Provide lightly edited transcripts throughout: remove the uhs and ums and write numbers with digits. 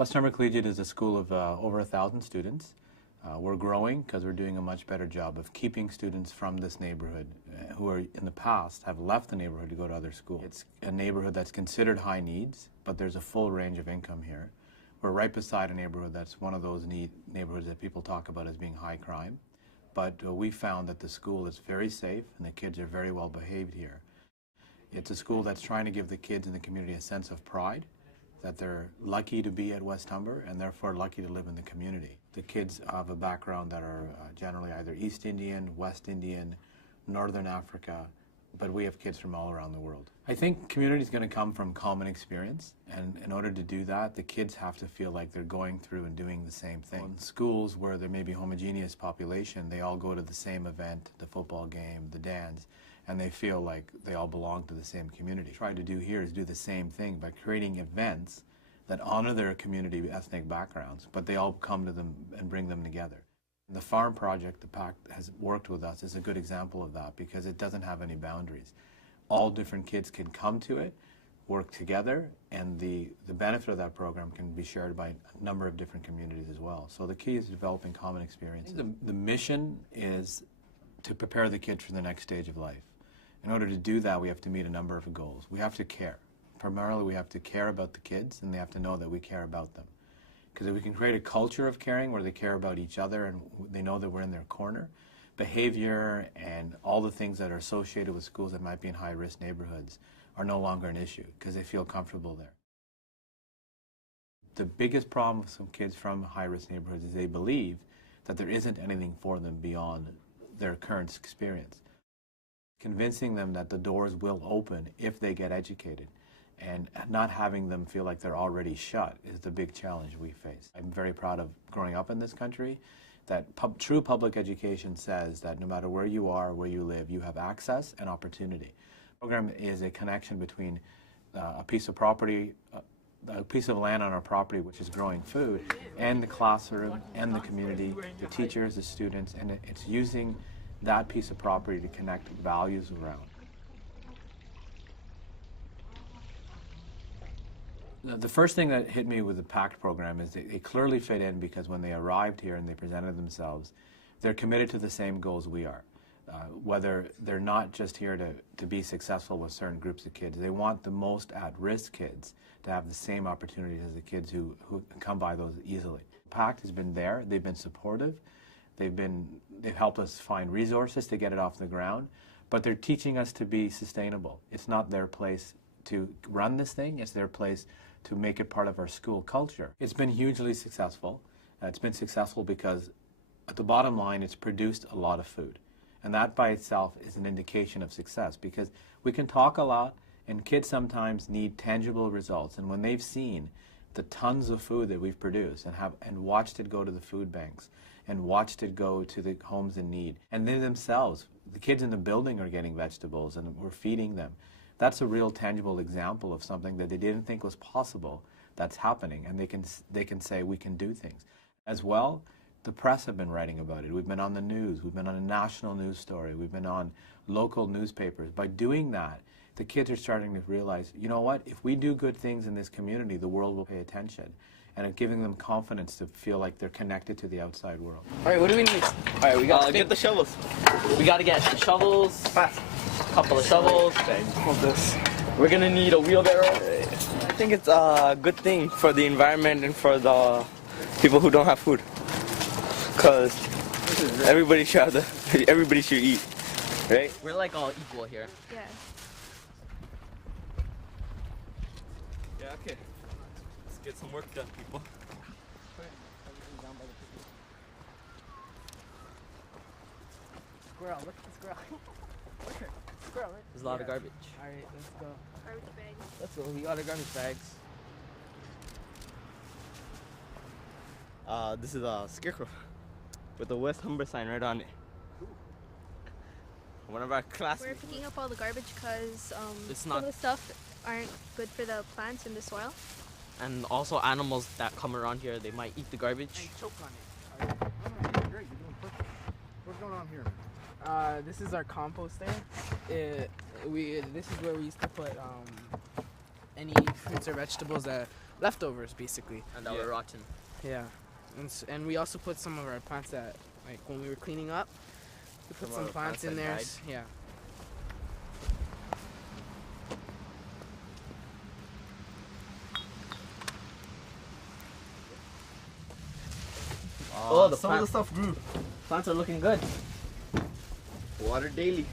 West Humber Collegiate is a school of over 1,000 students. We're growing because we're doing a much better job of keeping students from this neighborhood who are in the past have left the neighborhood to go to other schools. It's a neighborhood that's considered high needs, but there's a full range of income here. We're right beside a neighborhood that's one of those neighborhoods that people talk about as being high crime. But we found that the school is very safe and the kids are very well behaved here. It's a school that's trying to give the kids in the community a sense of pride, that they're lucky to be at West Humber and therefore lucky to live in the community. The kids have a background that are generally either East Indian, West Indian, Northern Africa, but we have kids from all around the world. I think community is going to come from common experience, and in order to do that, the kids have to feel like they're going through and doing the same thing. In schools where there may be homogeneous population, they all go to the same event, the football game, the dance, and they feel like they all belong to the same community. What we try to do here is do the same thing by creating events that honor their community ethnic backgrounds, but they all come to them and bring them together. The farm project, the PACT has worked with us, is a good example of that because it doesn't have any boundaries. All different kids can come to it, work together, and the benefit of that program can be shared by a number of different communities as well. So the key is developing common experiences. The mission is to prepare the kids for the next stage of life. In order to do that, we have to meet a number of goals. We have to care. Primarily, we have to care about the kids, and they have to know that we care about them. Because if we can create a culture of caring where they care about each other and they know that we're in their corner, behavior and all the things that are associated with schools that might be in high-risk neighborhoods are no longer an issue because they feel comfortable there. The biggest problem with some kids from high-risk neighborhoods is they believe that there isn't anything for them beyond their current experience. Convincing them that the doors will open if they get educated and not having them feel like they're already shut is the big challenge we face. I'm very proud of growing up in this country, that true public education says that no matter where you are, where you live, you have access and opportunity. The program is a connection between a piece of property, a piece of land on our property which is growing food, and the classroom and the community, the teachers, the students, and it's using that piece of property to connect values around. The first thing that hit me with the PACT program is they clearly fit in because when they arrived here and they presented themselves, they're committed to the same goals we are. Whether they're not just here to be successful with certain groups of kids, they want the most at-risk kids to have the same opportunities as the kids who come by those easily. PACT has been there, they've been supportive, they've helped us find resources to get it off the ground, but they're teaching us to be sustainable. It's not their place to run this thing, it's their place to make it part of our school culture. It's been hugely successful. It's been successful because at the bottom line, it's produced a lot of food. And that by itself is an indication of success because we can talk a lot and kids sometimes need tangible results. And when they've seen the tons of food that we've produced and watched it go to the food banks and watched it go to the homes in need, and they themselves, the kids in the building are getting vegetables and we're feeding them. That's a real tangible example of something that they didn't think was possible that's happening, and they can say we can do things. As well, the press have been writing about it. We've been on the news, we've been on a national news story, we've been on local newspapers. By doing that, the kids are starting to realize, you know what, if we do good things in this community, the world will pay attention. And it's giving them confidence to feel like they're connected to the outside world. All right, what do we need? All right, we got to get the shovels. We got to get the shovels, a couple of shovels. Hold this. We're going to need a wheelbarrow. I think it's a good thing for the environment and for the people who don't have food. Because everybody should eat, right? We're like all equal here. Yeah. Yeah, okay. Let's get some work done, people. Squirrel, look at the squirrel. Squirrel, right? There's a lot of garbage. Alright, let's go. Garbage bags. Let's go. We got our garbage bags. This is a scarecrow with a West Humber sign right on it. One of our We're classmates. picking up all the garbage because It's some not- of the stuff aren't good for the plants in the soil. And also animals that come around here, they might eat the garbage. Choke on it. Alright. Great, you're doing perfect. What's going on here? This is our composting. This is where we used to put any fruits or vegetables that leftovers, basically. And that were rotten. Yeah. And we also put some of our plants that, like, when we were cleaning up, we put some plants in there. Yeah. Oh, some of the stuff grew. Plants are looking good. Water daily.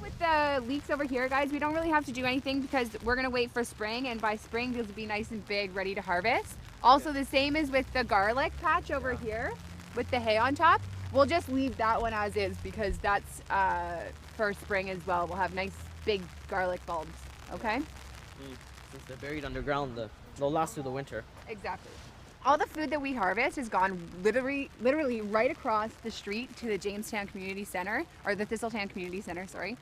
With the leeks over here, guys, we don't really have to do anything because we're gonna wait for spring, and by spring these will be nice and big, ready to harvest. Also, the same as with the garlic patch over here with the hay on top. We'll just leave that one as is because that's for spring as well. We'll have nice big garlic bulbs, okay? Since they're buried underground, they'll last through the winter. Exactly. All the food that we harvest has gone literally right across the street to the Jamestown Community Center, or the Thistletown Community Center, sorry.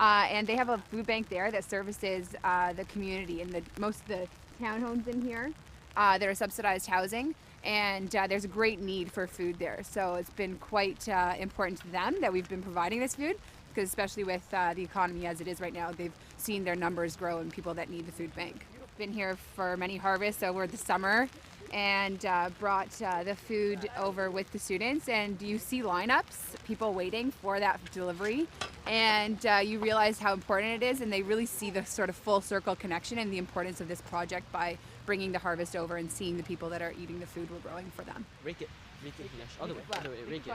And they have a food bank there that services the community and most of the townhomes in here that are subsidized housing. And there's a great need for food there. So it's been quite important to them that we've been providing this food, because especially with the economy as it is right now, they've seen their numbers grow and people that need the food bank. Been here for many harvests over the summer and brought the food over with the students, and you see lineups, people waiting for that delivery, and you realize how important it is, and they really see the sort of full circle connection and the importance of this project by bringing the harvest over and seeing the people that are eating the food we're growing for them. Rake it. Rake it, Ganesh. Other way, rake it.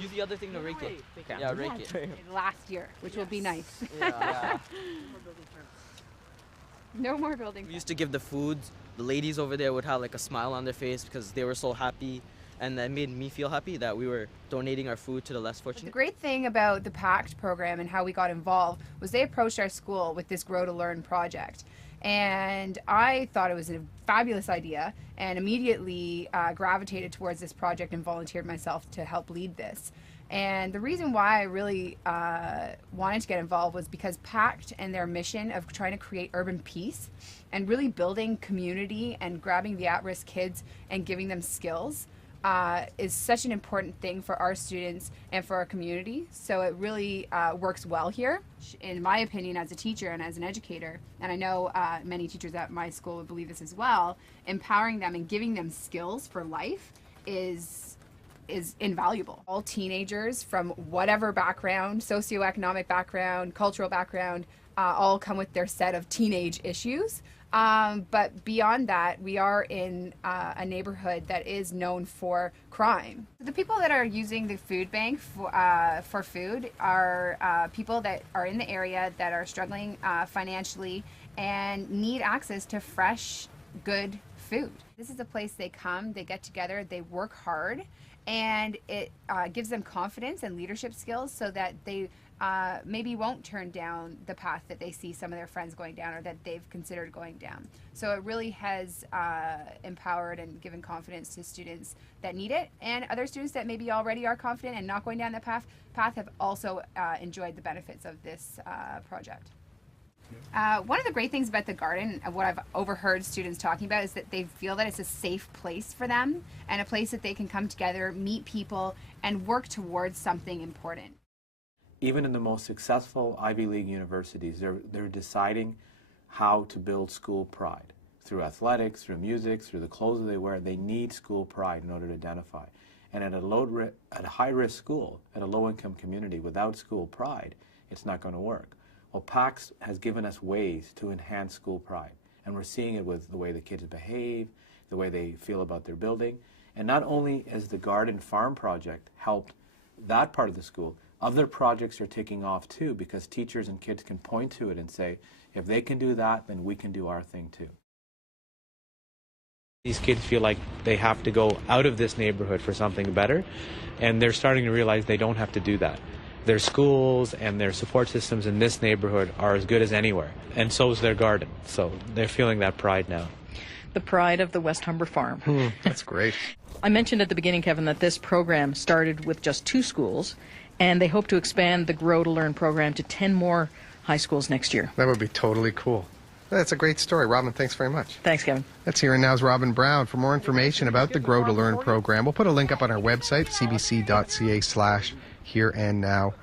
Use the other thing to rake it. Yeah, rake it. Last year, which will be nice. Yeah. No more building. We used to give the food. The ladies over there would have like a smile on their face because they were so happy, and that made me feel happy that we were donating our food to the less The fortunate. great thing about the PACT program and how we got involved was they approached our school with this Grow to Learn project. And I thought it was a fabulous idea and immediately gravitated towards this project and volunteered myself to help lead this. And the reason why I really wanted to get involved was because PACT and their mission of trying to create urban peace and really building community and grabbing the at-risk kids and giving them skills is such an important thing for our students and for our community. So it really works well here. In my opinion, as a teacher and as an educator, and I know many teachers at my school would believe this as well, empowering them and giving them skills for life is invaluable. All teenagers from whatever background, socioeconomic background, cultural background, all come with their set of teenage issues. But beyond that, we are in a neighborhood that is known for crime. The people that are using the food bank for food are people that are in the area that are struggling financially and need access to fresh, good food. This is a place they come, they get together, they work hard, and it gives them confidence and leadership skills so that they maybe won't turn down the path that they see some of their friends going down or that they've considered going down. So it really has empowered and given confidence to students that need it, and other students that maybe already are confident and not going down that path have also enjoyed the benefits of this project. One of the great things about the garden, what I've overheard students talking about, is that they feel that it's a safe place for them and a place that they can come together, meet people, and work towards something important. Even in the most successful Ivy League universities, they're deciding how to build school pride. Through athletics, through music, through the clothes they wear, they need school pride in order to identify. And at a high-risk school, at a low-income community, without school pride, it's not going to work. Well, PACT has given us ways to enhance school pride, and we're seeing it with the way the kids behave, the way they feel about their building. And not only has the Garden Farm project helped that part of the school, other projects are ticking off too, because teachers and kids can point to it and say, if they can do that, then we can do our thing too. These kids feel like they have to go out of this neighborhood for something better, and they're starting to realize they don't have to do that. Their schools and their support systems in this neighborhood are as good as anywhere, and so is their garden. So they're feeling that pride now. The pride of the West Humber Farm. That's great. I mentioned at the beginning, Kevin, that this program started with just 2 schools, and they hope to expand the Grow to Learn program to 10 more high schools next year. That would be totally cool. That's a great story. Robin, thanks very much. Thanks, Kevin. That's Here and Now's Robin Brown. For more information about the Grow to Learn program, we'll put a link up on our website, cbc.ca/hereandnow.